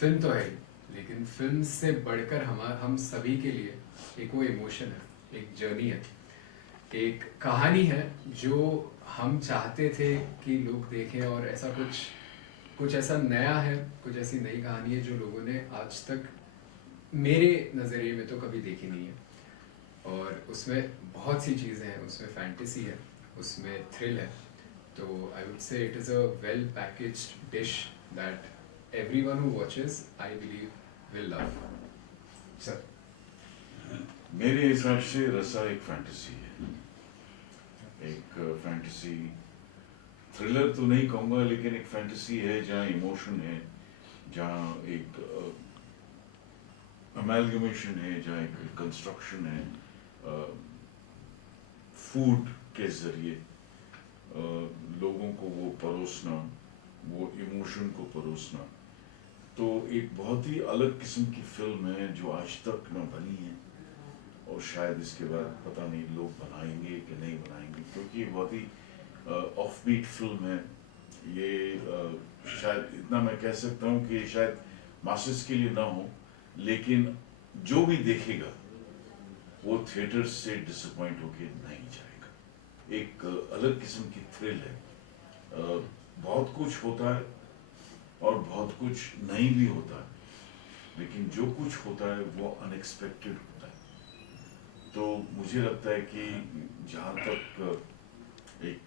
Film तो है ही, लेकिन फिल्म से बढ़कर हम सभी के लिए एक वो इमोशन है, एक जर्नी है, एक कहानी है जो हम चाहते थे कि लोग देखें। और ऐसा कुछ कुछ ऐसा नया है, कुछ ऐसी नई कहानी है जो लोगों ने आज तक मेरे नज़रिए में तो कभी देखी नहीं है। और उसमें बहुत सी चीज़ें हैं, उसमें फैंटेसी है, उसमें थ्रिल है। तो I would say it is a well packaged dish that everyone who watches I believe will love. Sir, मेरे हिसाब से रसा एक फैंटेसी है, एक फैंटेसी थ्रिलर तो नहीं कहूँगा, लेकिन एक फैंटेसी है जहाँ इमोशन है, जहाँ एक अमेलगमेशन है, जहाँ एक कंस्ट्रक्शन है फूड के जरिए लोगों को वो परोसना, वो इमोशन को परोसना। तो एक बहुत ही अलग किस्म की फिल्म है जो आज तक न बनी है, और शायद इसके बाद पता नहीं लोग बनाएंगे कि नहीं बनाएंगे, क्योंकि ये बहुत ही ऑफ बीट फिल्म है। ये शायद इतना मैं कह सकता हूँ कि शायद मासेस के लिए ना हो, लेकिन जो भी देखेगा वो थिएटर से डिसअपॉइंट होके नहीं जाएगा। एक अलग किस्म की थ्रिल है। बहुत कुछ होता है और बहुत कुछ नहीं भी होता है, लेकिन जो कुछ होता है वो अनएक्सपेक्टेड होता है। तो मुझे लगता है कि जहाँ तक एक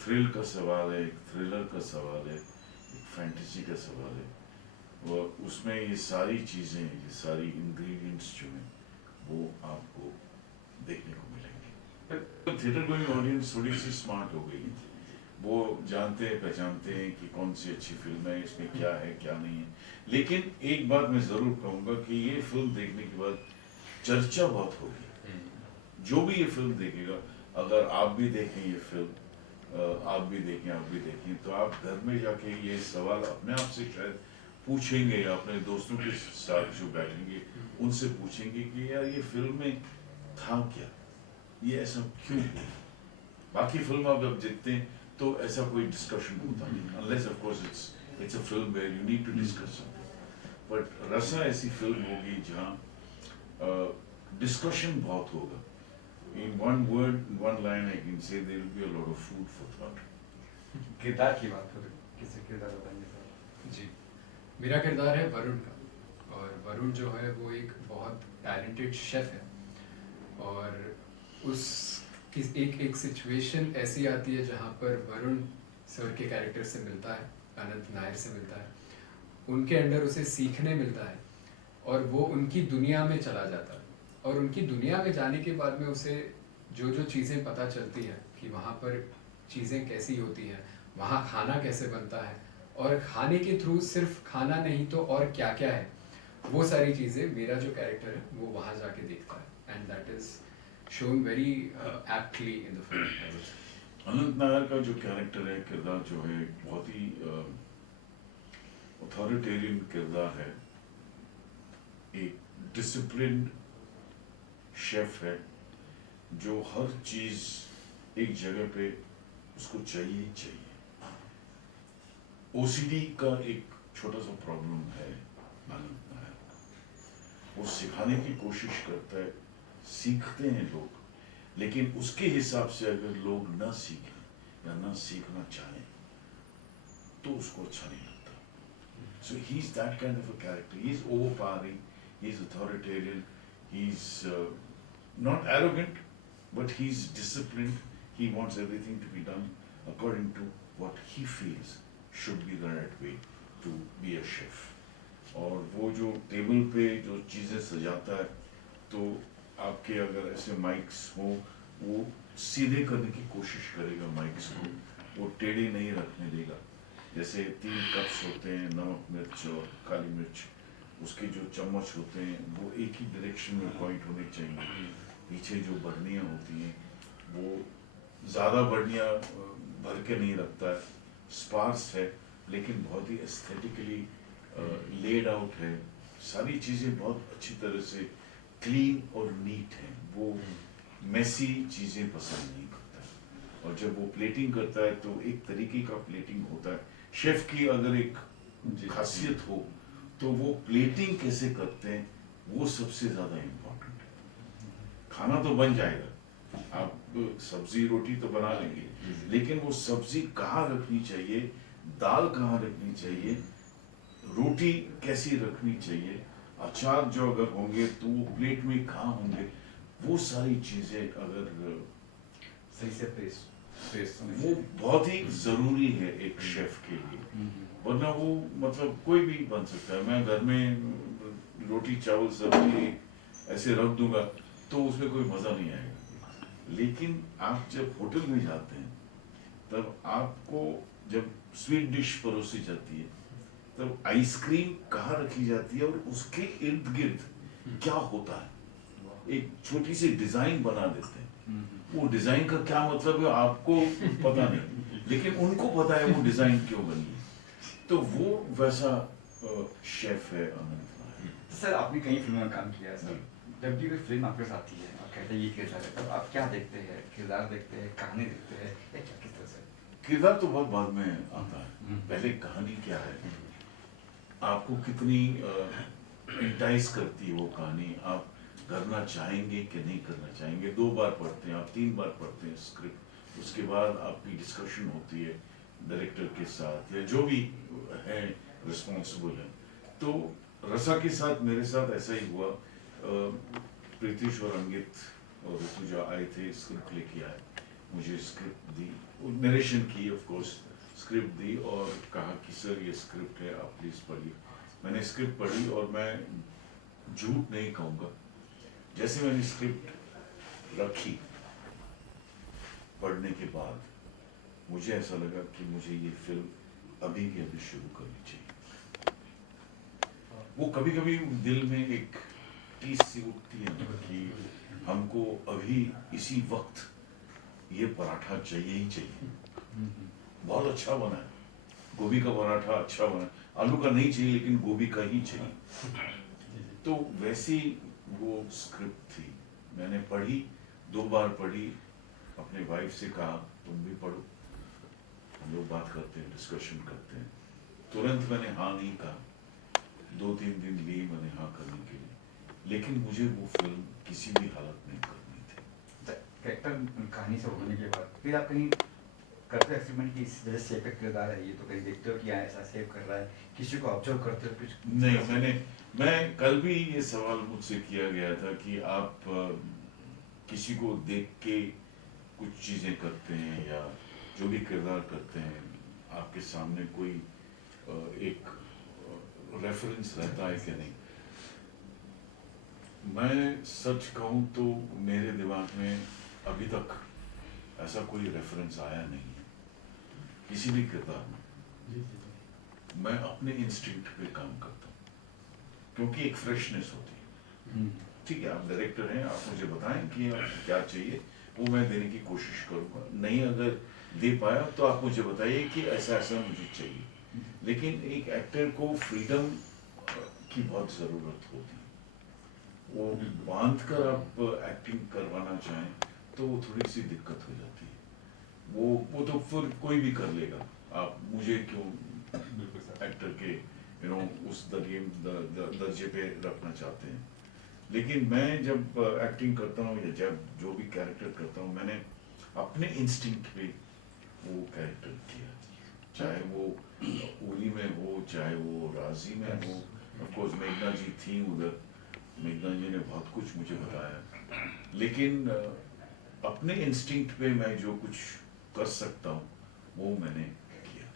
थ्रिल का सवाल है, एक थ्रिलर का सवाल है, एक फैंटेसी का सवाल है, वो उसमें ये सारी चीज़ें, ये सारी इंग्रेडिएंट्स जो हैं वो आपको देखने को मिलेंगे। थिएटर गोइंग ऑडियंस थोड़ी सी स्मार्ट हो गई है, वो जानते हैं पहचानते हैं कि कौन सी अच्छी फिल्म है, इसमें क्या है क्या नहीं है। लेकिन एक बात मैं ज़रूर कहूँगा कि ये फिल्म देखने के बाद चर्चा बहुत होगी। जो भी ये फिल्म देखेगा, अगर आप भी देखें ये फिल्म, आप भी देखें, तो आप घर में जाके ये सवाल अपने आप से शायद पूछेंगे, या अपने दोस्तों के साथ जो बैठेंगे उनसे पूछेंगे कि यार ये फिल्म में था क्या, ये ऐसा क्यों हुआ। बाकी फिल्म आप जब देखते हैं तो ऐसा कोई डिस्कशन होता नहीं, unless of course it's a film where you need to discuss. But रसा ऐसी फिल्म होगी जहाँ डिस्कशन बहुत होगा। In one word, in one line, I can say there will be a lot of food for thought. किरदार की बात हो, किसी किरदार बताएंगे सर? जी, मेरा किरदार है वरुण का। और वरुण जो है वो एक बहुत टैलेंटेड शेफ़ है। और उस एक एक सिचुएशन ऐसी आती है जहाँ पर वरुण सर के कैरेक्टर से मिलता है, अनंत नायर से मिलता है, उनके अंडर उसे सीखने मिलता है, और वो उनकी दुनिया में चला जाता है। और उनकी दुनिया में जाने के बाद में उसे जो जो चीज़ें पता चलती हैं कि वहाँ पर चीज़ें कैसी होती हैं, वहाँ खाना कैसे बनता है, और खाने के थ्रू सिर्फ खाना नहीं तो और क्या क्या है, वो सारी चीज़ें मेरा जो कैरेक्टर है वो वहाँ जाके देखता है। And that is shown very aptly in the film. Anant Nair का जो कैरेक्टर है, किरदार जो है, बहुत ही अथॉरिटेरियन किरदार है। एक डिसिप्लिन्ड शेफ है जो हर चीज़ एक जगह पे उसको चाहिए ही चाहिए। ओसीडी का एक छोटा सा प्रॉब्लम है अनंत नायर का। वो सिखाने की कोशिश करता है, सीखते हैं लोग, लेकिन उसके हिसाब से अगर लोग ना सीखें या ना सीखना चाहें तो उसको अच्छा नहीं लगता। So he's that kind of a character. He's overpowering, he's authoritarian, he's not arrogant, but he's disciplined. He wants everything to be done according to what he feels should be the right way to be a chef. और वो जो table पे जो चीज़ें सजाता है, तो आपके अगर ऐसे माइक्स हो, वो सीधे करने की कोशिश करेगा माइक्स को, वो टेढ़े नहीं रखने देगा। जैसे 3 कप्स होते हैं, नमक मिर्च और काली मिर्च, उसके जो चम्मच होते हैं वो एक ही डायरेक्शन में पॉइंट होने चाहिए। पीछे जो बर्नियाँ होती हैं वो ज़्यादा बर्नियाँ भर के नहीं रखता है, स्पार्स है, लेकिन बहुत ही एस्थेटिकली लेड आउट है। सारी चीज़ें बहुत अच्छी तरह से क्लीन और नीट हैं। वो मैसी चीज़ें पसंद नहीं करता है। और जब वो प्लेटिंग करता है तो एक तरीके का प्लेटिंग होता है। शेफ की अगर एक खासियत हो तो वो प्लेटिंग कैसे करते हैं वो सबसे ज्यादा इम्पोर्टेंट है। खाना तो बन जाएगा, आप सब्जी रोटी तो बना लेंगे, लेकिन वो सब्जी कहाँ रखनी चाहिए, दाल कहाँ रखनी चाहिए, रोटी कैसी रखनी चाहिए, अचार जो अगर होंगे तो वो प्लेट में कहाँ होंगे, वो सारी चीजें अगर सही से प्रेस प्रेस वो बहुत ही जरूरी है एक शेफ के लिए। वरना वो मतलब कोई भी बन सकता है, मैं घर में रोटी चावल सब्जी ऐसे रख दूंगा तो उसमें कोई मजा नहीं आएगा। लेकिन आप जब होटल में जाते हैं तब आपको जब स्वीट डिश परोसी जाती है तब आइसक्रीम कहाँ रखी जाती है और उसके इर्द गिर्द क्या होता है, एक छोटी सी डिजाइन बना देते हैं। वो डिजाइन का क्या मतलब है आपको पता नहीं, लेकिन उनको पता है वो डिजाइन क्यों बनी है। तो वो वैसा शेफ है आनंद राय। सर आपने कई फिल्मों में काम किया है सर, जब भी कोई फिल्म आपके साथ आती है आप कहते हैं ये किरदार है, तब आप क्या देखते हैं, किरदार देखते हैं, कहानी देखते हैं, या क्या किस तरह से? किरदार तो बहुत बाद में आता है, पहले कहानी क्या है, आपको कितनी इंटाइस करती है वो कहानी, आप करना चाहेंगे कि नहीं करना चाहेंगे। 2 बार पढ़ते हैं आप, 3 बार पढ़ते हैं स्क्रिप्ट, उसके बाद आपकी डिस्कशन होती है डायरेक्टर के साथ या जो भी है रिस्पॉन्सिबल है। तो रसा के साथ मेरे साथ ऐसा ही हुआ, प्रीतिश और अंकित और ऋतुजा आए थे, स्क्रिप्ट लेके आए, मुझे स्क्रिप्ट दी, नरेशन की ऑफ कोर्स, स्क्रिप्ट दी और कहा कि सर ये स्क्रिप्ट है आप प्लीज पढ़िए। मैंने स्क्रिप्ट पढ़ी और मैं झूठ नहीं कहूँगा, जैसे मैंने स्क्रिप्ट रखी पढ़ने के बाद मुझे ऐसा लगा कि मुझे ये फिल्म अभी के अभी शुरू करनी चाहिए। वो कभी कभी दिल में एक टीस सी उठती है ना कि हमको अभी इसी वक्त ये पराठा चाहिए ही चाहिए, बहुत अच्छा बना है, गोभी का पराठा अच्छा बना है, आलू का नहीं चाहिए लेकिन गोभी का ही चाहिए। तो वैसी वो स्क्रिप्ट थी, मैंने पढ़ी, 2 बार पढ़ी, अपने वाइफ से कहा तुम भी पढ़ो, हम लोग बात करते हैं, डिस्कशन करते हैं। तुरंत मैंने हाँ नहीं कहा, 2-3 दिन लिए मैंने हाँ करने के लिए, लेकिन मुझे वो फिल्म किसी भी हालत में करनी थी। कैरेक्टर कहानी से होने के बाद फिर आप कहीं करते हो एक्सपेरिमेंट कि इस वजह से सेव का किरदार है ये, तो कहीं देखते हो कि यहाँ ऐसा सेव कर रहा है, किसी को ऑब्जर्व करते हो कुछ? नहीं, मैं कल भी ये सवाल मुझसे किया गया था कि आप किसी को देख के कुछ चीजें करते हैं या जो भी किरदार करते हैं, आपके सामने कोई एक रेफरेंस रहता है कि नहीं। मैं सच कहूँ तो मेरे दिमाग में अभी तक ऐसा कोई रेफरेंस आया नहीं है किसी भी किरदार में। मैं अपने इंस्टिंक्ट पे काम करता हूँ क्योंकि एक फ्रेशनेस होती है। ठीक है, आप डायरेक्टर हैं, आप मुझे बताएं कि आपको क्या चाहिए, वो मैं देने की कोशिश करूँगा। नहीं अगर दे पाया तो आप मुझे बताइए कि ऐसा ऐसा मुझे चाहिए। लेकिन एक एक्टर को फ्रीडम की बहुत ज़रूरत होती है, वो बांध कर आप एक्टिंग करवाना चाहें तो वो थोड़ी सी दिक्कत हो जाती है। वो तो फिर कोई भी कर लेगा, आप मुझे क्यों एक्टर के उस दर्जे पे रखना चाहते हैं। लेकिन मैं जब एक्टिंग करता हूँ या जब जो भी कैरेक्टर करता हूँ, मैंने अपने इंस्टिंक्ट पे वो कैरेक्टर किया, चाहे वो उरी में हो, चाहे वो राजी में हो। ऑफ कोर्स मेघना जी थी उधर, मेघना जी ने बहुत कुछ मुझे बताया, लेकिन अपने इंस्टिंक्ट पे मैं जो कुछ कर सकता हूँ वो मैंने किया।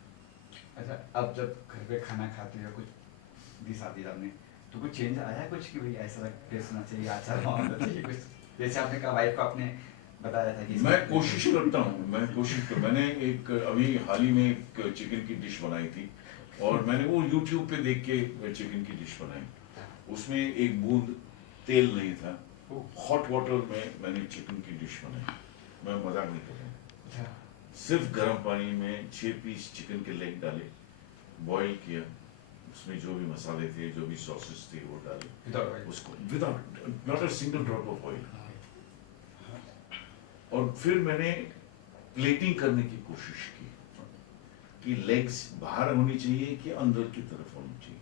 अच्छा, अब जब घर पे खाना खाते हो कुछ भी शादी आपने, तो कुछ चेंज आया कुछ कि भाई ऐसा टेस्ट होना चाहिए, अच्छा होना चाहिए कुछ? जैसे आपने कहा वाइफ को आपने बताया था कि मैं कोशिश करता हूँ, मैंने एक अभी हाल ही में एक चिकन की डिश बनाई थी और मैंने वो यूट्यूब पे देख के चिकन की डिश बनाई। उसमें एक बूंद तेल नहीं था, हॉट वाटर में मैंने चिकन की डिश बनाई, मैं मजाक नहीं कर रहा हूँ। सिर्फ गर्म पानी में 6 पीस चिकन के लेग डाले, बॉईल किया, उसमें जो भी मसाले थे, जो भी सॉसेस थे वो डाले, उसको without not a single drop of oil. और फिर मैंने प्लेटिंग करने की कोशिश की कि लेग्स बाहर होनी चाहिए कि अंदर की तरफ होनी चाहिए।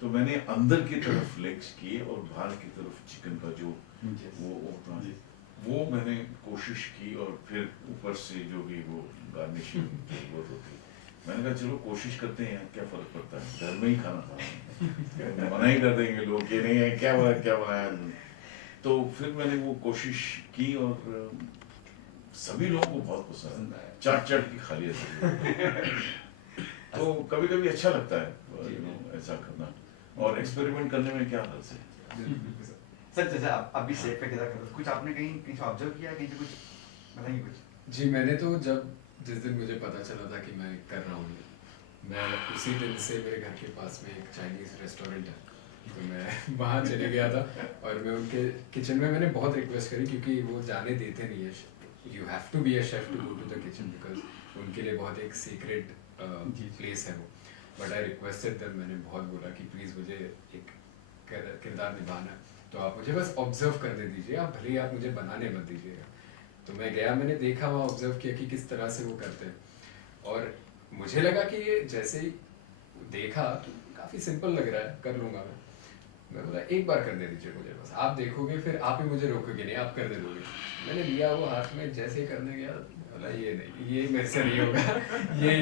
तो मैंने अंदर की तरफ लेग्स किए और बाहर की तरफ चिकन का जो Yes. वो होता है वो मैंने कोशिश की, और फिर ऊपर से जो भी वो गार्निशिंग जरूरत होती है, मैंने कहा चलो कोशिश करते हैं, क्या फर्क पड़ता है, घर में ही खाना खाना मना ही कर देंगे लोग कि नहीं है क्या बनाया। तो फिर मैंने वो कोशिश की और सभी लोगों को बहुत पसंद है, चाट के खा लिया सभी। तो कभी कभी अच्छा लगता है ऐसा करना, और एक्सपेरिमेंट करने में क्या हर्ज है। सर जैसे आप अभी शेफ पे किधर कर कुछ आपने कहीं से ऑब्जर्व किया, कहीं से कुछ बताइए कुछ। जी मैंने तो जिस दिन मुझे पता चला था कि मैं कर रहा हूँ, मैं उसी दिन से मेरे घर के पास में एक चाइनीज़ रेस्टोरेंट है, तो मैं वहाँ चले गया था और मैं उनके किचन में मैंने बहुत रिक्वेस्ट करी, क्योंकि वो जाने देते नहीं है, you have to be a chef to go to the kitchen, because उनके लिए बहुत एक सीक्रेट प्लेस है वो। बट आई रिक्वेस्टेड देम, मैंने बहुत बोला कि प्लीज़ मुझे एक किरदार निभाना है, तो आप मुझे बस ऑब्जर्व करने दीजिए, आप भले ही आप मुझे बनाने मत दीजिएगा। तो मैं गया, मैंने देखा, वहाँ ऑब्जर्व किया कि किस तरह से वो करते हैं, और मुझे लगा कि ये जैसे ही देखा तो काफ़ी सिंपल लग रहा है, कर लूँगा मैं बोला एक बार करने दीजिए मुझे, बस आप देखोगे फिर आप ही मुझे रोकोगे नहीं, आप कर दे दोगे। मैंने लिया वो हाथ में, जैसे ही करने गया बोला ये नहीं, ये मेरे से नहीं होगा, ये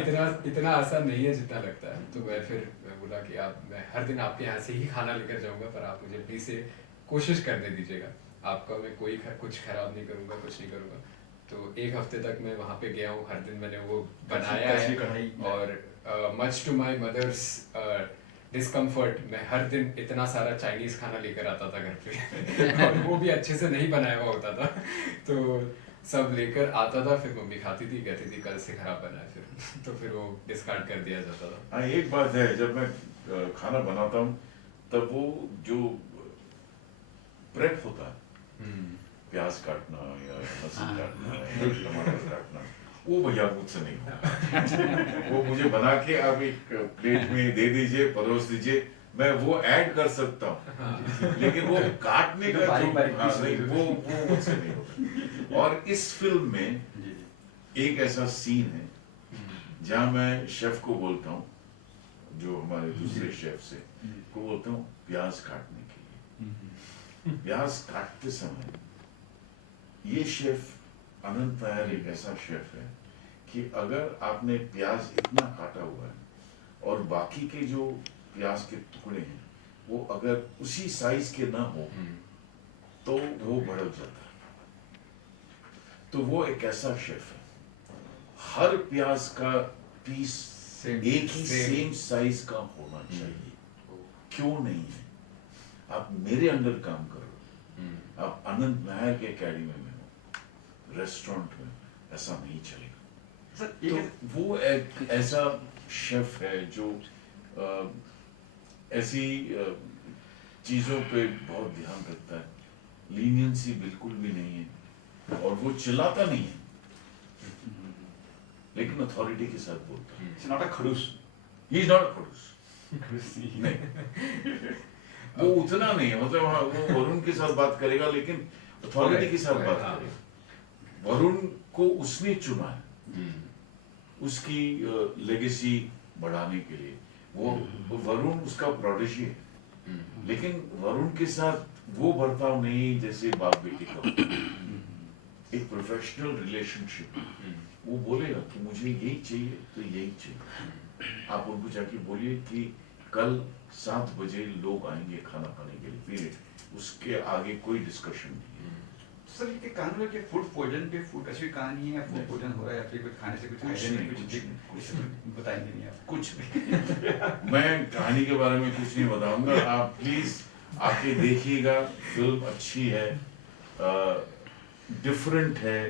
इतना आसान नहीं है जितना लगता है। तो मैं बोला कि मैं हर दिन आपके यहाँ से ही खाना लेकर जाऊँगा, पर आप मुझे प्लीज़ से कोशिश करने दीजिएगा, आपका मैं कुछ खराब नहीं करूँगा, कुछ नहीं करूँगा। तो एक हफ्ते तक मैं वहाँ पे गया हूँ, हर दिन मैंने वो बनाया है, और much to my mother's discomfort मैं हर दिन इतना सारा चाइनीज़ खाना लेकर आता था घर पे और वो भी अच्छे से नहीं बनाया हुआ होता था, तो सब लेकर आता था, फिर मम्मी खाती थी, कहती थी कल से खराब बना है, फिर तो फिर वो डिस्कार्ड कर दिया जाता था। हाँ एक बात है, जब मैं खाना बनाता हूँ तब वो जो प्रेप होता है, प्याज काटना या लहसुन काटना या टमाटर काटना, वो भैया मुझसे नहीं होता। वो मुझे बना के आप एक प्लेट में दे दीजिए, परोस दीजिए, मैं वो ऐड कर सकता हूँ, लेकिन वो काटने का जो नहीं, वो मुझसे नहीं होता। और इस फिल्म में एक ऐसा सीन है जहाँ मैं शेफ को बोलता हूँ, जो हमारे दूसरे शेफ से को बोलता हूँ प्याज काटने के लिए। प्याज काटते समय ये शेफ अनंत नायर एक ऐसा शेफ है कि अगर आपने प्याज इतना काटा हुआ है और बाकी के जो प्याज के टुकड़े हैं वो अगर उसी साइज के ना हो तो वो भड़क जाता है। तो वो एक ऐसा शेफ है, हर प्याज का पीस एक ही सेम साइज का होना चाहिए। क्यों नहीं है? आप मेरे अंडर काम करो, आप अनंत नायर के एकेडमी में हो, रेस्टोरेंट में ऐसा नहीं चलेगा। तो वो एक ऐसा शेफ है जो ऐसी चीजों पे बहुत ध्यान रखता है, लीनियंसी बिल्कुल भी नहीं है, और वो चिल्लाता नहीं है लेकिन अथॉरिटी के साथ बोलता है। It's not a खड़ूस। He is not a खड़ूस। नहीं। वो उतना नहीं है, मतलब हाँ, वो वरुण के साथ बात करेगा लेकिन अथॉरिटी के साथ बात करेगा। वरुण को उसने चुना है उसकी लेगेसी बढ़ाने के लिए। वो वरुण उसका प्रोटेजी है, लेकिन वरुण के साथ वो बर्ताव नहीं जैसे बाप बेटी का। एक प्रोफेशनल रिलेशनशिप, वो बोलेगा कि मुझे यही चाहिए तो यही चाहिए। आप उनको जाके बोलिए कि कल 7 बजे लोग आएंगे खाना खाने के लिए, पीरियड। उसके आगे कोई डिस्कशन नहीं है। सर ये कहानी है कि फूड पॉइजन पे फूड ऐसी कहानी है, फूड पॉइजन हो रहा है या फिर कुछ खाने से कुछ बताएंगे नहीं आप? कुछ नहीं। मैं कहानी के बारे में कुछ नहीं बताऊंगा, आप प्लीज आके देखिएगा। फिल्म अच्छी है, डिफरेंट है,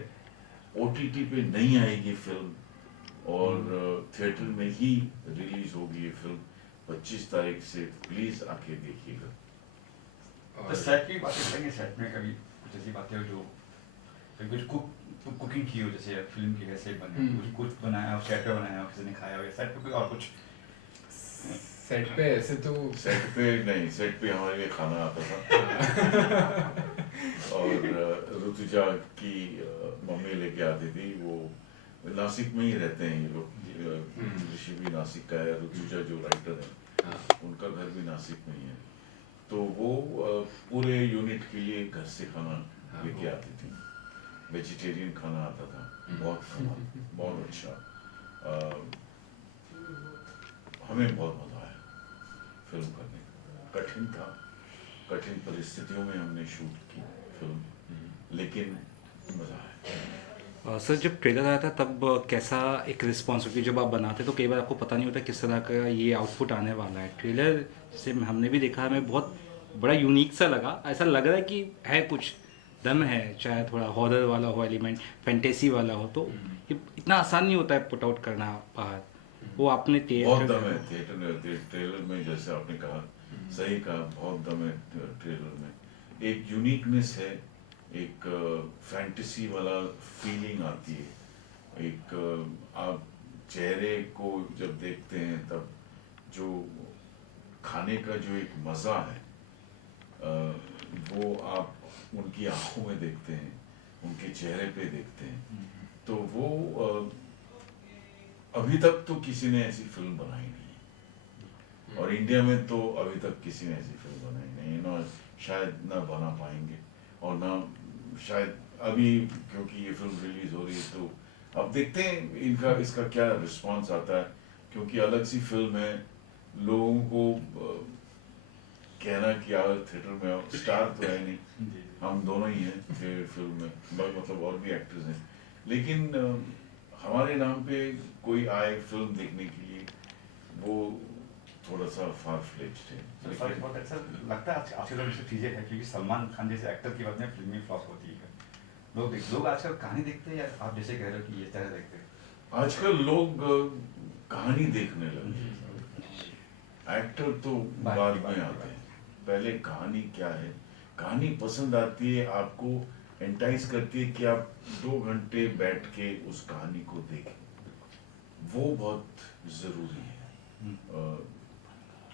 OTT पे नहीं आएगी फिल्म, और थिएटर में ही रिलीज होगी ये फिल्म 25 तारीख से। प्लीज आके देखिएगा। तो सेट की बातें करेंगे, सेट में कभी कुछ ऐसी बातें हो जो कभी कुछ कुकिंग की हो, जैसे फिल्म की कैसे बने, कुछ बनाया हो, सेट पे बनाया हो, किसी ने खाया हो, सेट पे कोई और कुछ? सेट पे ऐसे तो सेट पे नहीं, सेट पे हमारे लिए खाना आता था और ऋतुजा की मम्मी लेके आती थी। वो नासिक में ही रहते हैं ये लोग, ऋषि भी नासिक का है, ऋतुजा जो राइटर है हाँ। उनका घर भी नासिक में ही है, तो वो पूरे यूनिट के लिए घर से खाना हाँ, लेके वो- आती थी, वेजिटेरियन खाना आता था, बहुत कमाल, बहुत अच्छा। हमें बहुत मज़ा आया फिल्म करने, कठिन था, कठिन परिस्थितियों में हमने शूट की फिल्म, लेकिन मज़ा आया। सर जब ट्रेलर आया था तब कैसा एक रिस्पॉन्सिबिलिटी, जब आप बनाते तो कई बार आपको पता नहीं होता किस तरह का ये आउटपुट आने वाला है। ट्रेलर जैसे हमने भी देखा, हमें बहुत बड़ा यूनिक सा लगा, ऐसा लग रहा है कि है कुछ दम है, चाहे थोड़ा हॉरर वाला हो एलिमेंट, फैंटेसी वाला हो, तो ये इतना आसान नहीं होता है पुट आउट करना बाहर। वो आपने बहुत दम है थिएटर ट्रेलर में, जैसे आपने कहा, सही कहा, बहुत दम है ट्रेलर में, एक यूनिकनेस है, एक फैंटेसी वाला फीलिंग आती है, एक आप चेहरे को जब देखते हैं तब जो खाने का जो एक मज़ा है, वो आप उनकी आंखों में देखते हैं, उनके चेहरे पे देखते हैं, तो वो अभी तक तो किसी ने ऐसी फिल्म बनाई नहीं है, और इंडिया में तो अभी तक किसी ने ऐसी फिल्म बनाई नहीं, ना शायद ना बना पाएंगे, और ना शायद अभी, क्योंकि ये फिल्म रिलीज हो रही है तो अब देखते हैं इनका इसका क्या रिस्पांस आता है, क्योंकि अलग सी फिल्म है, लोगों को कहना कि आओ थिएटर में आओ, स्टार तो है नहीं, हम दोनों ही हैं फिल्म में, मतलब और भी एक्टर्स हैं, लेकिन हमारे नाम पे कोई आए फिल्म देखने के लिए, वो थोड़ा सा फार फ्लेज्ड है। सर बहुत अच्छा लगता है आजकल जैसे चीज़ें हैं, क्योंकि सलमान खान जैसे एक्टर की बात में फिल्मी फ्लॉप होती है, लोग आजकल कहानी देखते हैं, या आप जैसे कह रहे हो कि ये तरह देखते हैं? आजकल लोग कहानी देखने लगे, एक्टर तो बाद में आते हैं, पहले कहानी क्या है, कहानी पसंद आती है, आपको एंटाइज करती है कि आप 2 घंटे बैठ के उस कहानी को देखें, वो बहुत ज़रूरी है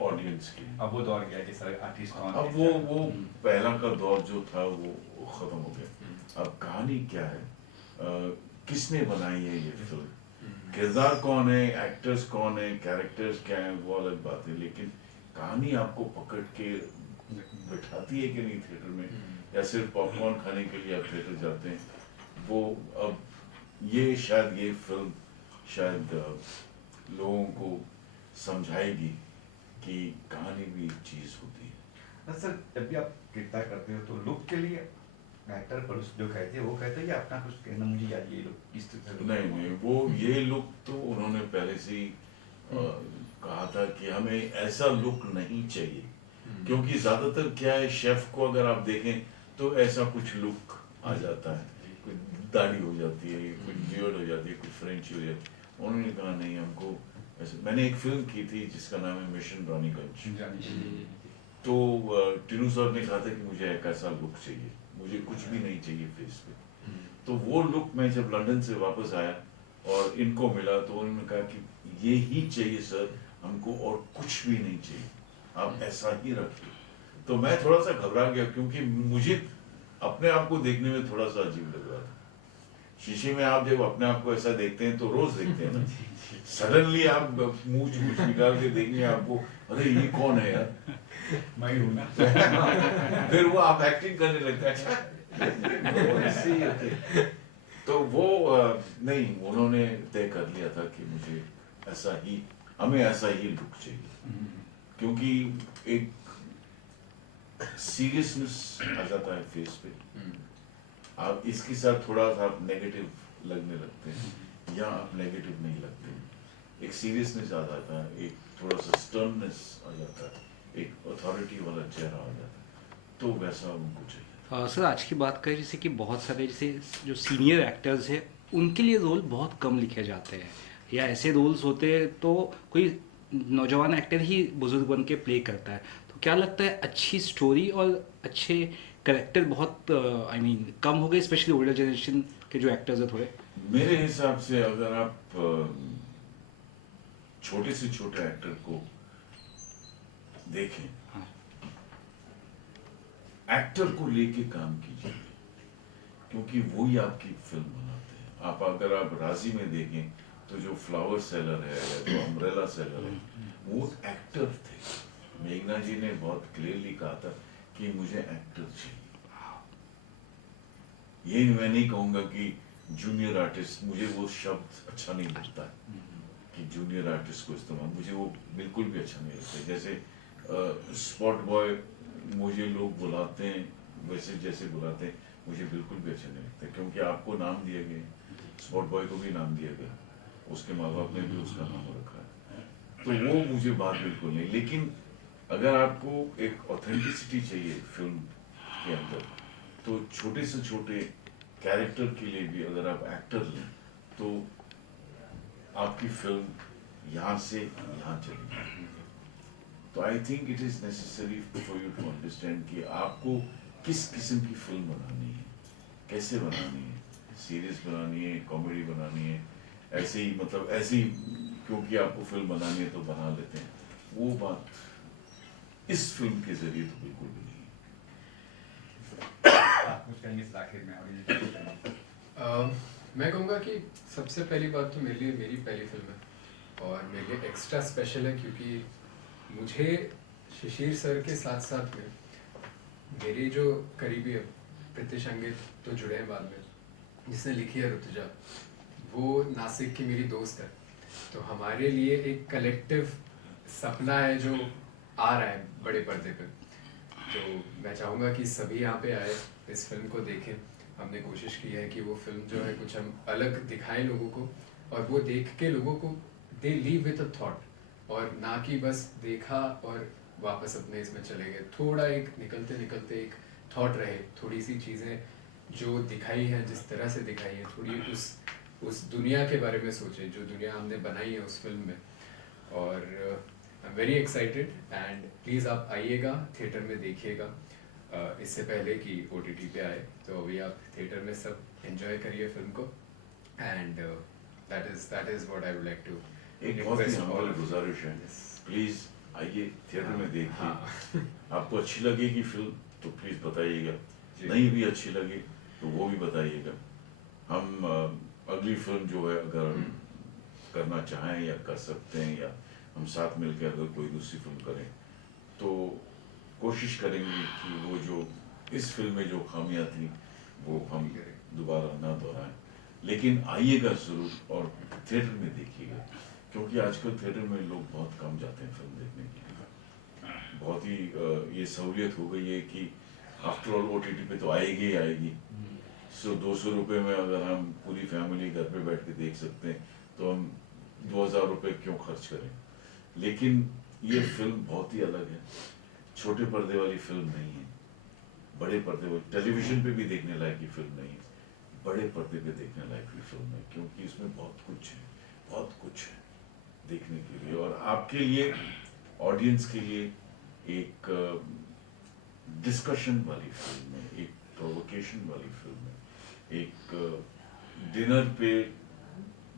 ऑडियंस के लिए। अब वो दौर गया कि सर आर्टिस्ट कौन अब वो पहला का दौर जो था वो ख़त्म हो गया, अब कहानी क्या है, किसने बनाई है ये फिल्म, किरदार कौन है, एक्टर्स कौन है, कैरेक्टर्स क्या हैं, वो अलग बात है, लेकिन कहानी आपको पकड़ के बिठाती है कि नहीं थिएटर में, या सिर्फ पॉपकॉर्न खाने के लिए आप थिएटर जाते हैं, वो अब ये शायद ये फिल्म शायद लोगों को समझाएगी कि कहानी भी एक चीज़ होती है। सर जब भी आप किरदार करते हो तो लुक के लिए एक्टर पर जो कहते हैं वो कहते हैं कि अपना कुछ कहना, मुझे याद ये लुक इस तरह से नहीं, वो ये लुक तो उन्होंने पहले से ही कहा था कि हमें ऐसा लुक नहीं चाहिए, क्योंकि ज़्यादातर क्या है, शेफ को अगर आप देखें तो ऐसा कुछ लुक आ जाता है, कोई दाढ़ी हो जाती है, कुछ बियर्ड हो जाती है, कुछ फ्रेंची हो जाती है, उन्होंने कहा नहीं हमको ऐसे। मैंने एक फिल्म की थी जिसका नाम है मिशन रानीगंज, तो टिनू सर ने कहा था कि मुझे एक ऐसा लुक चाहिए, मुझे कुछ भी नहीं चाहिए फेस पे, तो वो लुक मैं जब लंदन से वापस आया और इनको मिला तो उन्होंने कहा कि ये ही चाहिए सर हमको, और कुछ भी नहीं चाहिए, आप ऐसा ही रखिए। तो मैं थोड़ा सा घबरा गया, क्योंकि मुझे अपने आप को देखने में थोड़ा सा अजीब लग रहा था, शीशे में आप जब अपने आप को ऐसा देखते हैं तो रोज देखते हैं ना, सडनली आप मुंह कुछ निकाल के देखेंगे आपको, अरे ये कौन है यार, मैं हूँ ना। फिर वो आप एक्टिंग करने लगते हैं, अच्छा ऐसे ही होते हैं। तो वो नहीं, उन्होंने तय कर लिया था कि मुझे ऐसा ही, हमें ऐसा ही लुक चाहिए, क्योंकि एक सीरियसनेस आ जाता है फेस पे, आप इसके साथ थोड़ा सा आप नेगेटिव लगने लगते हैं, या आप नेगेटिव नहीं लगते, एक सीरियसनेस आ जाता है, एक थोड़ा सा स्टर्ननेस आ जाता है, एक अथॉरिटी वाला चेहरा आ जाता है, तो वैसा उनको चाहिए। सर आज की बात करें जैसे कि बहुत सारे जैसे जो सीनियर एक्टर्स हैं उनके लिए रोल बहुत कम लिखे जाते हैं, या ऐसे रोल्स होते हैं तो कोई नौजवान एक्टर ही बुजुर्ग बन के प्ले करता है, तो क्या लगता है अच्छी स्टोरी और अच्छे करेक्टर बहुत आई मीन कम हो गए, स्पेशली ओल्डर जनरेशन के जो एक्टर्स हैं थोड़े? मेरे हिसाब से अगर आप छोटे से छोटे एक्टर को देखें, हाँ। एक्टर को लेके काम कीजिए, क्योंकि वो ही आपकी फिल्म बनाते हैं। आप अगर आप राजी में देखें तो जो फ्लावर सेलर है या जो अम्ब्रेला सेलर है वो एक्टर थे। मेघना जी ने बहुत क्लियरली कहा था कि मुझे एक्टर चाहिए। ये मैं नहीं कहूँगा कि जूनियर आर्टिस्ट, मुझे वो शब्द अच्छा नहीं लगता है कि जूनियर आर्टिस्ट को इस्तेमाल, मुझे वो बिल्कुल भी अच्छा नहीं लगता। जैसे स्पॉट बॉय मुझे लोग बुलाते हैं वैसे जैसे बुलाते हैं, मुझे बिल्कुल भी अच्छा नहीं लगता, क्योंकि आपको नाम दिया गया, स्पॉट बॉय को भी नाम दिया गया, उसके माँ बाप ने भी उसका नाम रखा है, तो वो मुझे बात बिल्कुल नहीं। लेकिन अगर आपको एक ऑथेंटिसिटी चाहिए फिल्म के अंदर, तो छोटे से छोटे कैरेक्टर के लिए भी अगर आप एक्टर लें तो आपकी फिल्म यहाँ से यहाँ चलेगी। तो I think it is necessary for you to understand कि आपको किस किस्म की फिल्म बनानी है, कैसे बनानी है, सीरियस बनानी है, कॉमेडी बनानी है, ऐसे ही मतलब ऐसे ही क्योंकि आपको फिल्म बनानी है तो बना लेते हैं, वो बात इस फिल्म के जरिए तो बिल्कुल भी नहीं है। आप कुछ कहेंगे इस आखिर में? मैं कहूँगा कि सबसे पहली बात तो मेरे लिए मेरी पहली फिल्म है और मेरे लिए एक्स्ट्रा स्पेशल है क्योंकि मुझे शिशिर सर के साथ साथ में मेरे जो करीबी है प्रीतिश अंगित तो जुड़े हैं बाद में, जिसने लिखी है ऋतुजा, वो नासिक की मेरी दोस्त है। तो हमारे लिए एक कलेक्टिव सपना है जो आ रहा है बड़े पर्दे पे। तो मैं चाहूँगा कि सभी यहाँ पे आए, इस फिल्म को देखें। हमने कोशिश की है कि वो फिल्म जो है कुछ हम अलग दिखाएं लोगों को, और वो देख के लोगों को दे लीव विद अ थॉट, और ना कि बस देखा और वापस अपने इसमें चले गए। थोड़ा एक निकलते निकलते एक थॉट रहे, थोड़ी सी चीज़ें जो दिखाई हैं जिस तरह से दिखाई है, थोड़ी उस दुनिया के बारे में सोचें जो दुनिया हमने बनाई है उस फिल्म में। और I am very excited and please आप आइएगा, थिएटर में देखिएगा इससे पहले कि OTT पे आए। तो अभी आप थिएटर में सब एंजॉय करिए फिल्म को, and that is what I would like to. एक बहुत ही हम्बल गुजारिश है, प्लीज आइए थिएटर में देखिए। हाँ। आपको अच्छी लगेगी फिल्म तो प्लीज बताइएगा, जी। नहीं भी अच्छी लगे तो वो भी बताइएगा। हम अगली फिल्म जो है अगर हम करना चाहें या कर सकते हैं, या हम साथ मिलकर अगर कोई दूसरी फिल्म करें तो कोशिश करेंगे कि वो जो इस फिल्म में जो खामियां थी वो हम दोबारा ना दोहराएं। लेकिन आइएगा ज़रूर और थिएटर में देखिएगा, क्योंकि आजकल थिएटर में लोग बहुत कम जाते हैं फिल्म देखने के लिए। बहुत ही ये सहूलियत हो गई है कि आफ्टर ऑल OTT पे तो आएगी ही आएगी। सो 200 रुपये में अगर हम पूरी फैमिली घर पे बैठ के देख सकते हैं तो हम 2000 रुपये क्यों खर्च करें। लेकिन ये फिल्म बहुत ही अलग है, छोटे पर्दे वाली फिल्म नहीं है, बड़े पर्दे वाली, टेलीविज़न पे भी देखने लायक की फिल्म नहीं है, बड़े पर्दे पे देखने लायक की फिल्म है, क्योंकि इसमें बहुत कुछ है, बहुत कुछ है देखने के लिए। और आपके लिए, ऑडियंस के लिए एक डिस्कशन वाली फिल्म है, एक प्रोवोकेशन वाली फिल्म है, एक डिनर पे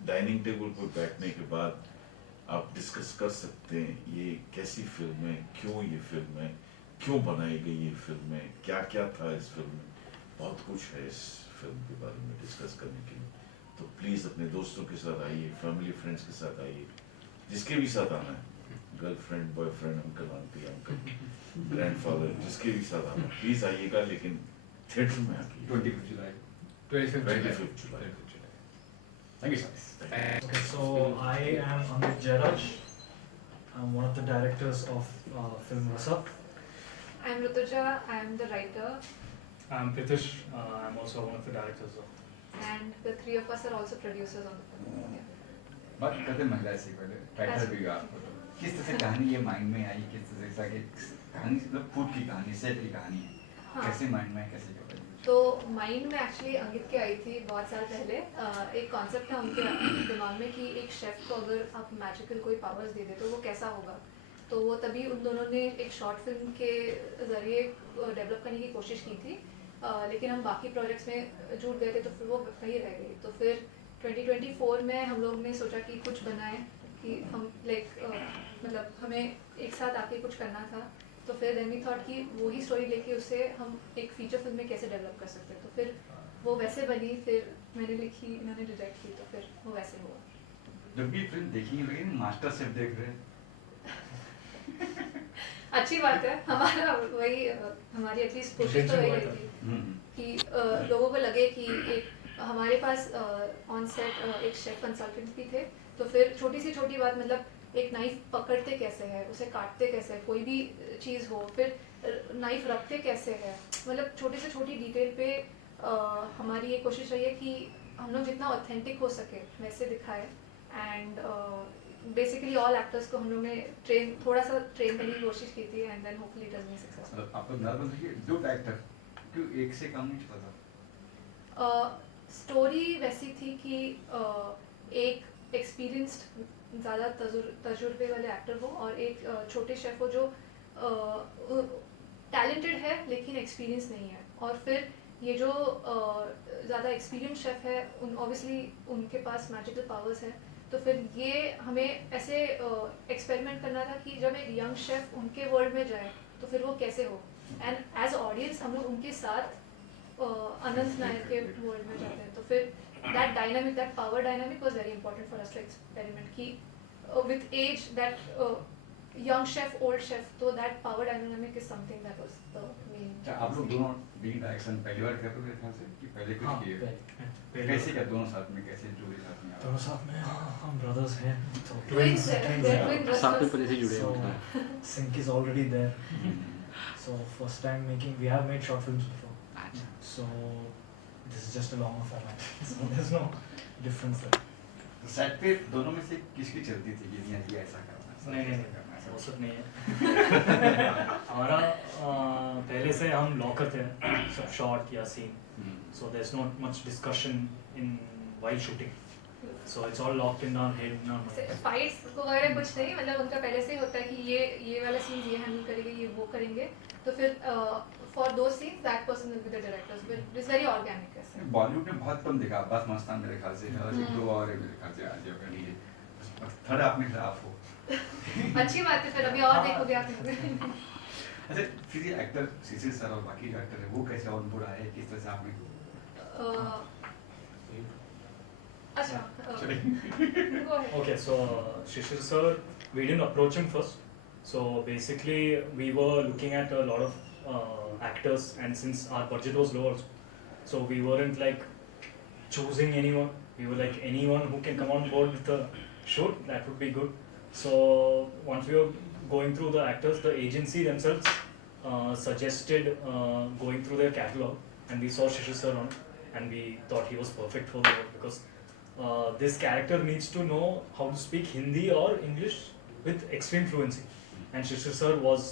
डाइनिंग टेबल पर बैठने के बाद आप डिस्कस कर सकते हैं ये कैसी फिल्म है, क्यों ये फिल्म है, क्यों बनाई गई ये फिल्म है, क्या क्या था इस फिल्म में। बहुत कुछ है इस फिल्म के बारे में डिस्कस करने के लिए। तो प्लीज़ अपने दोस्तों के साथ आइए, फैमिली फ्रेंड्स के साथ आइए, जिसके भी साथ आना है, girlfriend, boyfriend, uncle aunty, uncle, grandfather, जिसके भी साथ आना, प्लीज़ आइएगा, लेकिन थिएटर में आके 25 जुलाई। 25th July. Thank you, sir. Okay, so I am Amit Jairaj. I'm one of the directors of film Rasa. I'm Rutuja, I'm the writer, I'm Pritish. I'm also one of the directors of. and the three of us are also producers on the film. Yeah. बात करते हैं महिला से पहले, title भी आपको तो किस तरह से कहानी ये माइंड में आई, किस तरह से कहानी, मतलब खुद की कहानी, सेट की कहानी है, हाँ। कैसे माइंड में, कैसे क्या तो माइंड में एक्चुअली अंकित के आई थी बहुत साल पहले। एक कॉन्सेप्ट था उनके दिमाग में कि एक शेफ को अगर आप मैजिकल कोई पावर्स दे दे तो वो कैसा होगा। तो वो तभी उन दोनों ने एक शॉर्ट फिल्म के ज़रिए डेवलप करने की कोशिश की थी, लेकिन हम बाकी प्रोजेक्ट्स में जुट गए थे तो फिर वो वही रह गई। तो फिर 2024 में हम लोग ने सोचा कि कुछ बनाए, कि हम मतलब हमें एक साथ आके कुछ करना था। तो फिर देन वी थॉट कि वही स्टोरी लेके उसे हम एक फीचर फिल्म में कैसे डेवलप कर सकते हैं। तो फिर वो वैसे बनी, फिर मैंने लिखी, मैंने डायरेक्ट की, तो फिर वो वैसे हुआ। जब भी फिल्म देखेंगे लेकिन मास्टर शेफ देख रहे हैं। अच्छी बात है, हमारा वही हमारी एटलीस्ट कोशिश तो वही रहती है कि लोगों को लगे कि एक हमारे पास ऑन सेट एक शेफ कंसल्टेंट भी थे, तो फिर छोटी सी छोटी बात, मतलब एक नाइफ पकड़ते कैसे है, उसे काटते कैसे है, कोई भी चीज़ हो, फिर नाइफ रखते कैसे है, मतलब छोटी से छोटी डिटेल पे हमारी ये कोशिश रही है कि हम लोग जितना ऑथेंटिक हो सके वैसे दिखाए। एंड बेसिकली ऑल एक्टर्स को हम लोग ने थोड़ा सा ट्रेन करने की कोशिश की थी, and then hopefully it has been successful. आपको अंदाजा बन कि दो डायरेक्टर क्यों एक से काम नहीं चला था? स्टोरी वैसी थी कि एक एक्सपीरियंस्ड ज़्यादा तजुर्बे वाले एक्टर हो और एक छोटे शेफ हो जो टैलेंटेड है लेकिन एक्सपीरियंस नहीं है, और फिर ये जो ज़्यादा एक्सपीरियंस शेफ है ऑब्वियसली उनके पास मैजिकल पावर्स है, तो फिर ये हमें ऐसे एक्सपेरिमेंट करना था कि जब एक यंग शेफ उनके वर्ल्ड में जाए तो फिर वो कैसे हो, एंड एज ऑडियंस हम लोग उनके साथ अनंत नायर के वर्ल्ड में जाते हैं, तो फिर that dynamic, that power dynamic was very important for us to experiment कि with as that young chef, old chef, तो that power dynamic is something that was the main. क्या आप लोग दोनों बीइंग डायरेक्शन पहली बार कर रहे थे ख्याल से कि पहले कुछ किए? कैसे क्या दोनों साथ में, कैसे जोड़ी साथ में? दोनों साथ में हम ब्रदर्स हैं, तो Twins है, they're twin साथ में brothers. पहले से जुड़े So, हैं। sync is already there. So first time making, we have made short films before. अच्छा। So this is just a longer format. So there's no difference there. तो set पे दोनों में से किसकी चलती थी कि नहीं ये ऐसा करना है, नहीं ऐसा नहीं करना है, ऐसा वो सब नहीं है। हमारा पहले से हम लॉक करते हैं सब शॉट या scene, so there's not much discussion in while shooting. So it's all locked in our head, in our mind. Fights वगैरह कुछ नहीं, मतलब उनका पहले से ही होता है कि ये वाला सीन ये हैंडल करेंगे, ये वो करेंगे, तो फिर फॉर दो scenes that person will be the directors, but it is very organic ऐसे। बॉलीवुड में बहुत कम देखा, अब्बास मस्तान मेरे ख्याल से, और एक दो और है मेरे ख्याल से, आज या कहीं थर्ड आप में खिलाफ हो। अच्छी बात है, फिर अभी और देखोगे आप। अच्छा, फिर ये एक्टर शिशिर सर और बाकी जो एक्टर है वो कैसे ऑन बोर्ड आए, किस तरह से आपने? अच्छा, चलिए। go ahead. Okay, so Shishir sir, we didn't approach him first. So basically, we were looking at a lot of actors, and since our budget was low, so we weren't like choosing anyone. We were like anyone who can come on board with the shoot, that would be good. So once we were going through the actors, the agency themselves suggested going through their catalog, and we saw Shishir sir on, and we thought he was perfect for the role because this character needs to know how to speak Hindi or English with extreme fluency, and Shishir sir was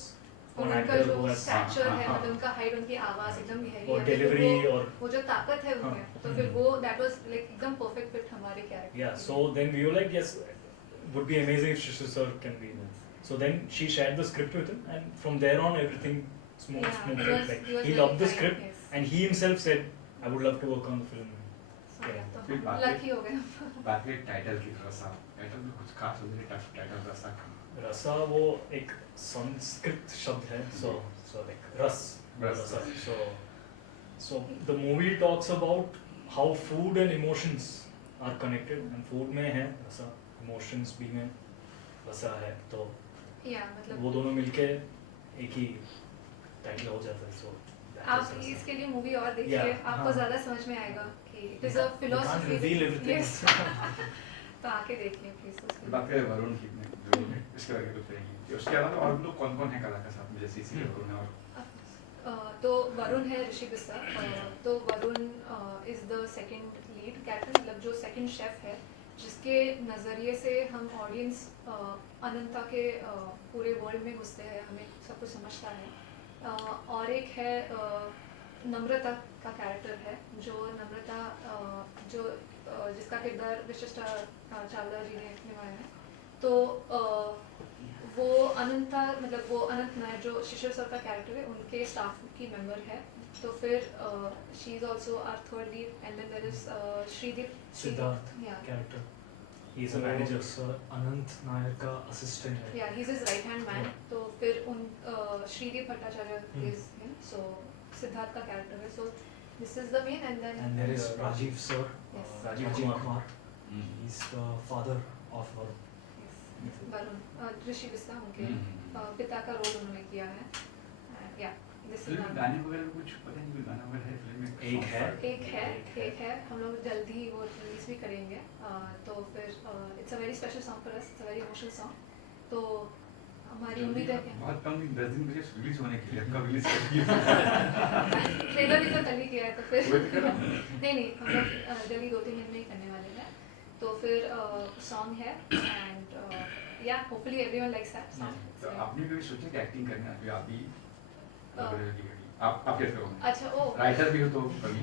और one उनका actor जो who has stature है, मतलब उनका height, उनकी आवाज एकदम गहरी और है, delivery तो और वो जो ताकत है उनमें, तो फिर वो दैट वाज लाइक एकदम परफेक्ट फिट हमारे character. yeah. So then we were like, yes, would be amazing if Shishir sir can be there. So then she shared the script with him, and from there on everything smooth. Yeah, smooth he right? was- Like, he was he very loved the kind, script, yes. and he himself said, I would love to work on the film. So, Yeah. तो फिर हम बाकी- lucky हो गए। बात है title की, रसा टाइटल में कुछ खास होने टाइटल रसा का रसा वो एक संस्कृत शब्द है, so like रस, रस। रसा. So the movie talks about how food and emotions are connected, and food में है रसा, emotions भी में रसा है, तो या मतलब वो दोनों मिलके एक ही टाइटल हो जाता है. So that आप is रसा. इसके लिए मूवी और देखिए, Yeah, आपको हाँ. ज्यादा समझ में आएगा कि it is a can't philosophy. reveal everything. तो आके देखिए प्लीज उसके बात करें वरुण की में जो इसके बारे में कुछ कहेंगे, उसके अलावा और लोग कौन कौन है कलाकार साथ में, जैसे इसी वरुण है और तो वरुण है ऋषि बिस्सा, तो Varun is the second lead character, मतलब जो सेकंड शेफ है जिसके नज़रिए से हम ऑडियंस अनंता के पूरे वर्ल्ड में घुसते हैं, हमें सब कुछ समझता है। और एक है नम्रता का कैरेक्टर है, जो नम्रता जो जिसका किरदार विशिष्टा चावला जी ने निभाया है, तो वो अनंता, मतलब वो अनंत नायर जो शिशिर सर का कैरेक्टर है उनके स्टाफ की मेंबर है, तो फिर she is also our third lead, and then there is Shrideep Siddharth या character. He is a manager. So अनंत नायर का assistant है. या he is his right hand man, तो फिर उन Shreedeep Bhattacharya is him, so Siddharth का कैरेक्टर है, so this is the main, and then And there is Rajiv sir, Yes. Rajiv Kumar. He is the father of Varun. Varun Rishi vista उनके पिता का role उन्होंने किया है. या दिस फिल्म में गाने वगैरह में कुछ पता नहीं, कोई गाना वगैरह है फिल्म में? एक है हम लोग जल्दी ही वो रिलीज भी करेंगे. तो फिर it's a very special song for us, it's a very emotional song. तो हमारी उम्मीद है कि बहुत कम 10 दिन मुझे रिलीज होने के लिए, कब रिलीज करेंगे? ट्रेलर भी तो कल ही किया है, तो फिर नहीं हम लोग जल्दी 2-3 दिन में ही करने वाले हैं. तो फिर सॉन्ग है एंड या hopefully everyone likes that song. तो आपने कभी सोचा कि एक्टिंग करना है? आप भी आप कैसे हो? अच्छा ओ राइटर भी हो तो कभी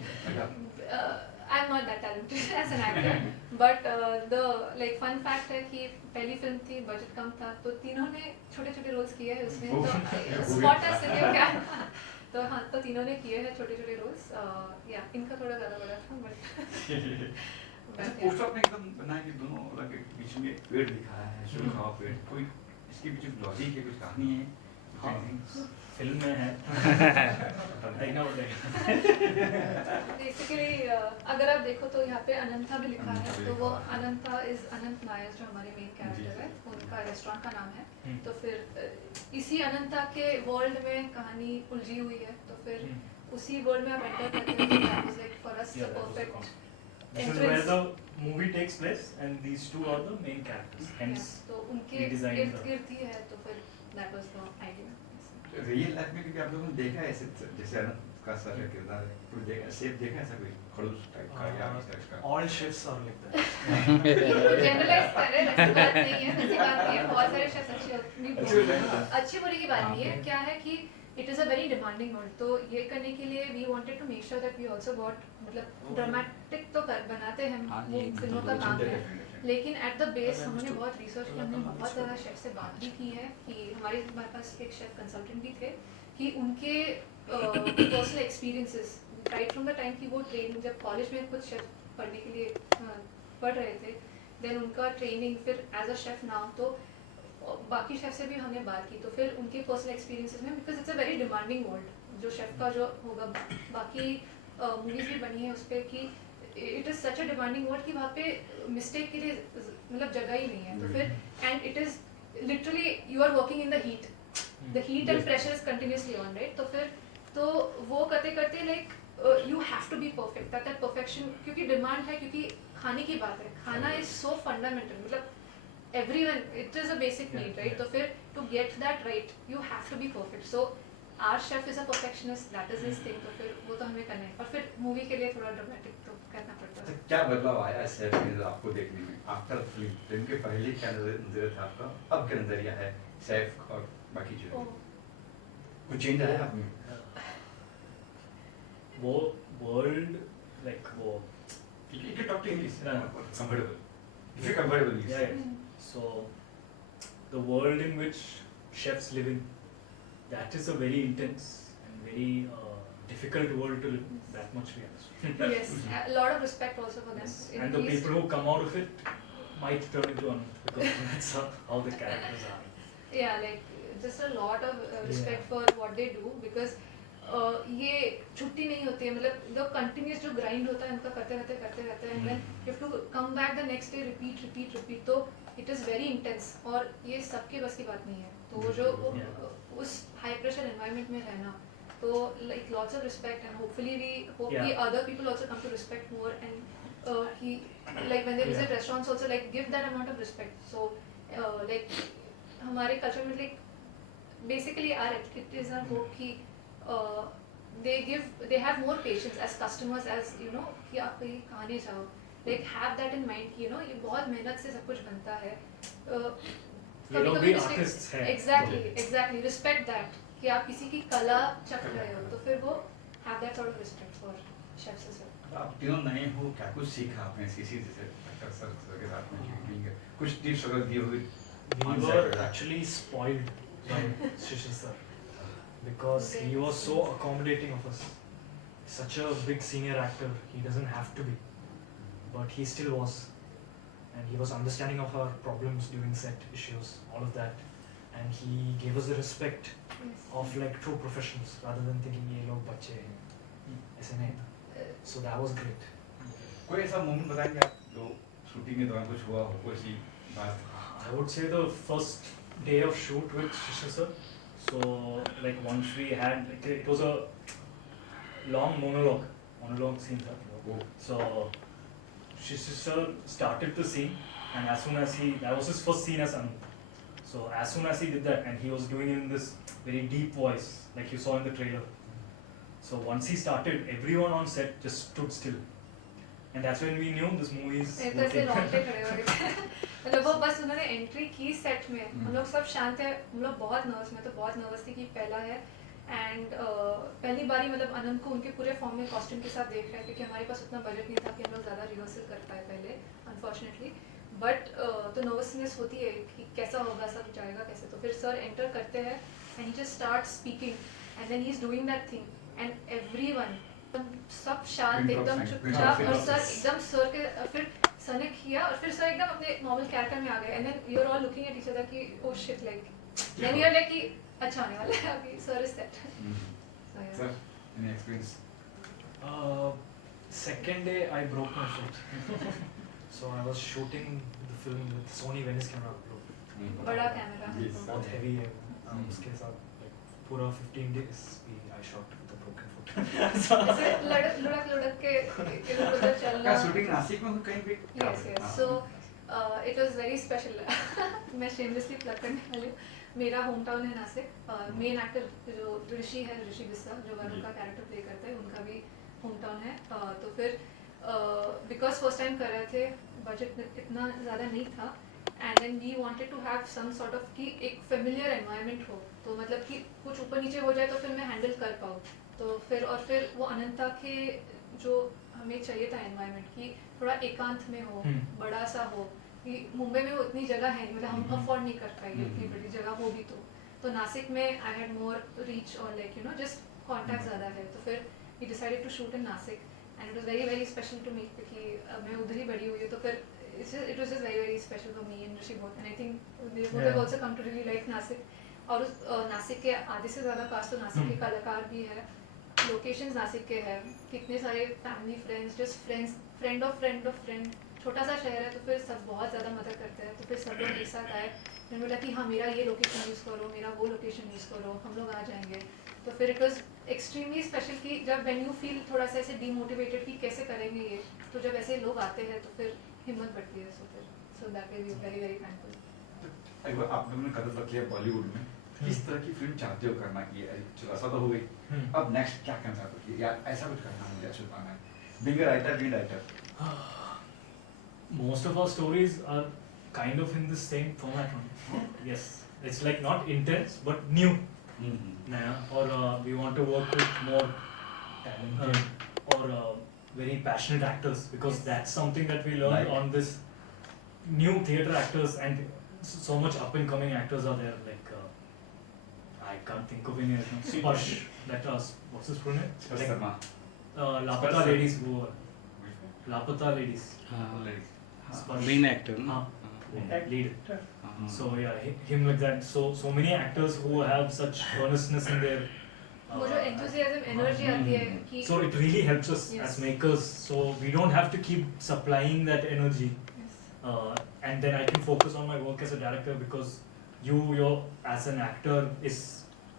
I'm not that talented as an actor, but the like fun fact है कि पहली फिल्म थी, बजट कम था, तो तीनों ने छोटे-छोटे रोल्स किए हैं उसमें. तो स्पॉट अस क्या तो हाँ, तो तीनों ने किए हैं छोटे-छोटे रोल्स. या इनका थोड़ा ज़्यादा बड़ा था बट पोस्टर आपने एकदम बनाया कि दोनों अलग के बीच में पेड़ दिखाया है, सुरखावा पेड़. कोई इसके पीछे लॉजिक है, कुछ कहानी है? हाँ, फिल्म में है. देखना पड़ेगा. बेसिकली अगर आप देखो तो यहाँ पे अनंता भी लिखा है. तो वो अनंता इज अनंत नायर जो हमारे मेन कैरेक्टर है, उनका रेस्टोरेंट का नाम है. तो फिर इसी अनंता के वर्ल्ड में कहानी उलझी हुई है. तो फिर उसी वर्ल्ड में आप एंटर करते हैं. That was like for us the perfect This is where the movie takes place, and these two are the main characters. Hence, तो उनके we designed इर्द the- गिर्द ही है. तो फिर that was the idea. Real life में कभी आप लोगों ने देखा है ऐसे, जैसे अनंत का सर किरदार है, कोई देखा सेफ देखा ऐसा कोई खड़ूस टाइप का या इस टाइप का? all chefs are like that. Generalise कर रहे हैं, ऐसी बात नहीं है, ऐसी बात नहीं है. बहुत सारे शेफ्स अच्छी बुरी की बात नहीं है. क्या है कि it is a very demanding world. तो ये करने के लिए we wanted to make sure that we also got, मतलब ड्रामेटिक तो बनाते हैं हम, वो फिल्मों का काम है. लेकिन एट द बेस हमने बहुत रिसर्च किया. हमने बहुत ज़्यादा शेफ से बात भी की है कि हमारे पास एक शेफ कंसल्टेंट भी थे कि उनके personal experiences right from the time कि वो ट्रेनिंग जब कॉलेज में खुद शेफ पढ़ने के लिए पढ़ रहे थे, देन उनका ट्रेनिंग फिर एज अ शेफ नाउ. तो बाकी शेफ से भी हमने बात की. तो फिर उनके पर्सनल एक्सपीरियंसेस में, because it's a very demanding world जो शेफ का जो होगा. बाकी मूवीज भी बनी है उस पर कि it is such a demanding world कि वहाँ पे मिस्टेक के लिए मतलब जगह ही नहीं है. तो फिर and it is literally you are working in the heat and pressure is continuously on, right. तो फिर तो वो करते करते like you have to be perfect. That perfection क्योंकि डिमांड है, क्योंकि खाने की बात है. खाना इज सो फंडामेंटल, मतलब everyone, it is a basic need, right? So फिर to get that right you have to be perfect. So our chef is a perfectionist, that is his thing. तो फिर वो तो हमें करना है. और फिर मूवी के लिए थोड़ा ड्रामेटिक तो करना पड़ता अच्छा, है. क्या बदलाव आया शेफ में आपको देखने में आफ्टर फिल्म के पहले क्या नजरिया था आपका, अब क्या नजरिया है शेफ और बाकी चीजें? कुछ चेंज आया आप में? वो world like वो You can talk to English. Yeah. Comfortable. If you're comfortable, please. yeah. So the world in which chefs live in, that is a very intense and very difficult world to live in. That much we understand. Yes, a lot of respect also for them. And the people who come out of it might turn into Anant because that's how the characters are. Yeah, like just a lot of respect for what they do, because ये छुट्टी नहीं होती है. मतलब जो continuous जो grind होता है उनका करते रहते हैं, and then you have to come back the next day, repeat. तो इट इज़ वेरी इंटेंस और ये सबके बस की बात नहीं है. तो वो जो उस हाई प्रेशर एनवायरनमेंट में रहना, तो like lots of respect. And hopefully we hope कि other people also come to respect more, and कि like when they visit restaurants also like give that amount of respect. So like हमारे culture में like basically it is our hope कि they have more patience as customers, as you know कि आप कहीं खाने जाओ, like have that in mind कि you know ये बहुत मेहनत से सब कुछ बनता है. ये लोग भी artists हैं. Exactly respect that कि आप किसी की कला चख रहे हो. तो फिर वो have that sort of respect for chefs as well. आप तीनों नए हो, क्या कुछ सीखा आपने सीसी जैसे डॉक्टर सर के साथ में? कुछ टिप्स अगर दिए हुए? We were actually spoiled by Shishir sir because he was so accommodating of us. Such a big senior actor, he doesn't have to be, but he still was, and he was understanding of our problems during set issues, all of that, and he gave us the respect of like true professionals rather than thinking ये लोग बच्चे हैं, ऐसे नहीं था. So that was great. कोई ऐसा moment बताएंगे आप जो शूटिंग के दौरान कुछ हुआ हो, कोई सी I would say the first day of shoot with Shishir sir. So like once we had like, it was a long monologue scene tha. Oh. So Shishir sir started the scene, and as soon as that was his first scene as Anand. So as soon as he did that, and he was doing it in this very deep voice like you saw in the trailer. So once he started, everyone on set just stood still. And that's when we knew this movie is नहीं तो ऐसे रोंगटे खड़े हो गए थे। मतलब वो बस उन्होंने एंट्री की सेट में, हम लोग सब शांत है, हम लोग बहुत नर्वस, मैं तो बहुत नर्वस थी कि पहला है, एंड पहली बारी मतलब आनंद को उनके पूरे फॉर्म में कॉस्ट्यूम के साथ देख रहे हैं, क्योंकि हमारे पास उतना बजट नहीं था कि हम लोग ज़्यादा रिहर्सल कर पाए पहले अनफॉर्चुनेटली, बट तो नर्वसनेस होती है कि कैसा होगा, सब जाएगा कैसे। तो फिर सर एंटर करते हैं and he just start speaking and then he is doing that thing and everyone सब शांत एकदम चुपचाप, और सर एकदम सर के फिर सर ने किया और फिर सर एकदम अपने नॉर्मल कैरेक्टर में आ गए, and then you are all looking at each other कि oh shit, like then you are like कि अच्छा होने वाला है अभी, sir is set. Sir, any experience? Second day I broke my foot. So I was shooting the film with Sony Venice camera Pro. बड़ा camera है, Yes, बहुत heavy है, उसके साथ like पूरा 15 days I shot with a broken foot. ऐसे लुढ़क के इधर उधर चलना। क्या शूटिंग नासिक में कहीं पे? Yes, yes. So it was very special. मैं shamelessly plug करने वाली हूँ। मेरा होम टाउन है नासिक। मेन एक्टर जो ऋषि है, ऋषि बिस्सा, जो वरुण का कैरेक्टर प्ले करता है, उनका भी होम टाउन है। तो फिर बिकॉज फर्स्ट टाइम कर रहे थे, बजट इतना ज़्यादा नहीं था, and then we wanted to have some sort of कि एक फेमिलियर एनवायरनमेंट हो, तो मतलब कि कुछ ऊपर नीचे हो जाए तो फिर मैं हैंडल कर पाऊँ। तो फिर वो अनंता के जो हमें चाहिए था एनवायरनमेंट कि थोड़ा एकांत में हो, बड़ा सा हो, कि मुंबई में वो इतनी जगह है, मतलब हम अफोर्ड नहीं कर पाएंगे इतनी बड़ी जगह होगी। तो नासिक में आई हैड मोर रीच और like you know just contact ज़्यादा है, तो फिर we decided to shoot in Nashik and it was very very special to me, क्योंकि मैं उधर ही बड़ी हुई हूँ। तो फिर it was just very very special for me and Rishi both, and I think they both have also come to really like Nashik. और उस नासिक के आधे से ज़्यादा कास्ट तो नासिक के कलाकार भी है, लोकेशंस नासिक के हैं, कितने सारे family friends, just friend of friend, छोटा सा शहर है, तो फिर सब बहुत ज़्यादा मदद करते हैं। तो फिर सब लोग एक साथ आए, मैंने बोला कि हाँ मेरा ये लोकेशन यूज़ करो, मेरा वो लोकेशन यूज़ करो, हम लोग आ जाएंगे। तो फिर इट वॉज एक्सट्रीमली स्पेशल कि जब व्हेन यू फील थोड़ा सा ऐसे डीमोटिवेटेड कि कैसे करेंगे ये, तो जब ऐसे लोग आते हैं तो फिर हिम्मत बढ़ती है। So that way we very very thankful. एक बार आप लोगों ने कदम रख लिया बॉलीवुड में, किस तरह की फिल्म चाहते हो करना की? चलो ऐसा तो हो गई, अब नेक्स्ट क्या करना चाहते हो कि यार ऐसा कुछ करना है, मुझे अच्छा पाना है, being a writer, being writer? Most of our stories are kind of in the same format only. Yes, it's like not intense but new. Naya, or we want to work with more talented or very passionate actors, because that's something that we learned Like? on this new theatre actors, and so much up and coming actors are there. Like I can't think of any right now. Sparsh, that was what's his full name? Sparsh Sharma. Lapata Sparsh ladies who are Lapata ladies. Sparsh. Main actor ना, Lead. So yeah, him like that. So many actors who have such earnestness in their. वो जो enthusiasm, energy आती है कि So it really helps us Yes. as makers. So we don't have to keep supplying that energy, Yes. and then I can focus on my work as a director, because you as an actor is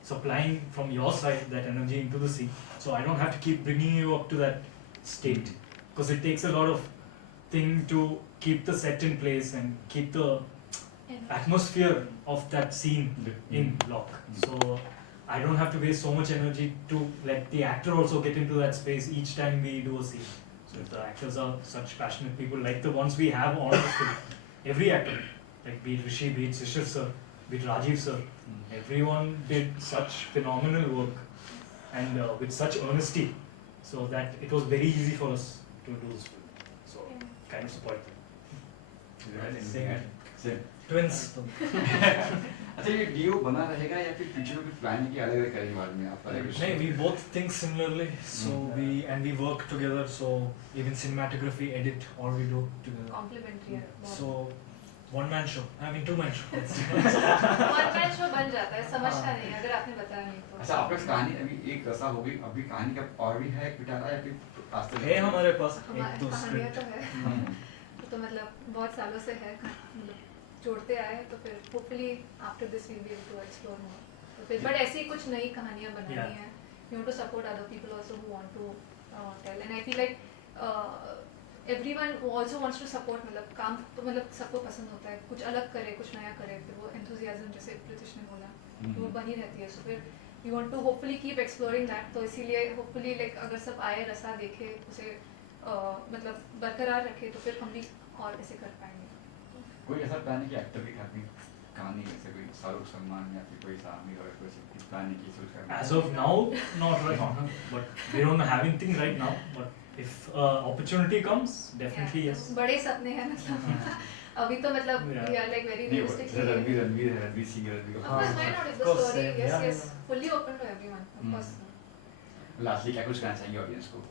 supplying from your side that energy into the scene. So I don't have to keep bringing you up to that state, because it takes a lot of thing to keep the set in place and keep the atmosphere of that scene in lock. So I don't have to waste so much energy to let the actor also get into that space each time we do a scene. So if the actors are such passionate people like the ones we have on the film, every actor, like be it Rishi, be it Shishir sir, be it Rajiv sir, everyone did such phenomenal work and with such honesty, so that it was very easy for us to do this film. So kind of spoiled them. Same. Twins. अच्छा, ये do बना रहेगा या फिर पीछे में कुछ plan है कि अलग अलग करेंगे बाद में आप? No, we both think similarly, so we work together. So even cinematography, edit, all we do together. complimentary है बहुत। So one man show, I mean 2 man show. one man show बन जाता है, समझता नहीं अगर आपने बताया नहीं तो। अच्छा, आपका कहानी अभी एक ऐसा हो गई, अभी कहानी का और भी है पिटारा या फिर रास्ते है हमारे पास एक हमारे दो कहानियाँ script. तो है, तो मतलब बहुत सालों से है, मतलब जोड़ते आए तो फिर hopefully after this we'll be able to explore more तो फिर बट ऐसी कुछ नई कहानियाँ बनानी Yeah. है you want to support other people also who want to tell and I feel like everyone also wants to support मतलब काम तो मतलब सबको पसंद होता है कुछ अलग करे कुछ नया करे फिर वो एंथुसियाज्म जैसे प्रीतिश ने बोला वो बनी रहती है सो फिर we want to hopefully keep exploring that तो इसीलिए होपफुली लाइक अगर सब आए रसा देखे उसे मतलब बरकरार रखे तो फिर हम भी और ऐसे कर पाएंगे कोई ऐसा प्लान है कि एक्टर की खाती कहानी जैसे कोई शाहरुख सलमान या फिर कोई सामी और कोई कुछ प्लान है कि सोच कर As of now, not right now, but we don't have anything right now. But if opportunity comes, definitely yes. बड़े सपने हैं मतलब अभी तो मतलब Yeah. we are like very नहीं वो realistic जैसे Ranveer Singh Ranveer of Kapoor course why not if Of the course, story yeah, yes yeah, yes yeah. fully open to everyone of course lastly क्या कुछ कहना चाहेंगे ऑडियंस को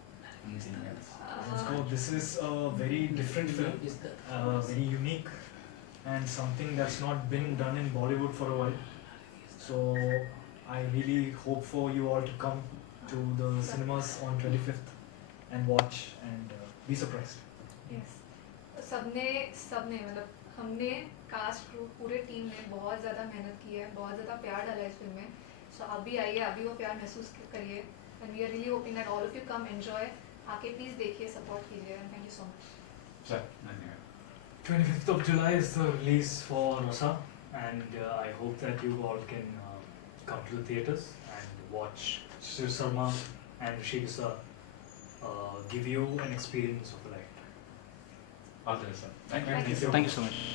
Anything else? Let's go. This is a very different film, very unique, and something that's not been done in Bollywood for a while. So I really hope for you all to come to the cinemas on 25th and watch and be surprised. yes सबने सबने मतलब हमने cast crew पूरे team ने बहुत ज़्यादा मेहनत की है बहुत ज़्यादा प्यार डाला है इस फिल्म में सो अभी आइए अभी वो प्यार महसूस करिए and we are really hoping that all of you come enjoy आके प्लीज़ देखिए सपोर्ट कीजिए and thank you so much sir धन्यवाद 25th of July is the release for Rasa, and I hope that you all can come to the theaters and watch Sir Sarma and Rishi Gisa give you an experience of a lifetime. all the best sir thank you Thank you. Thank you so much.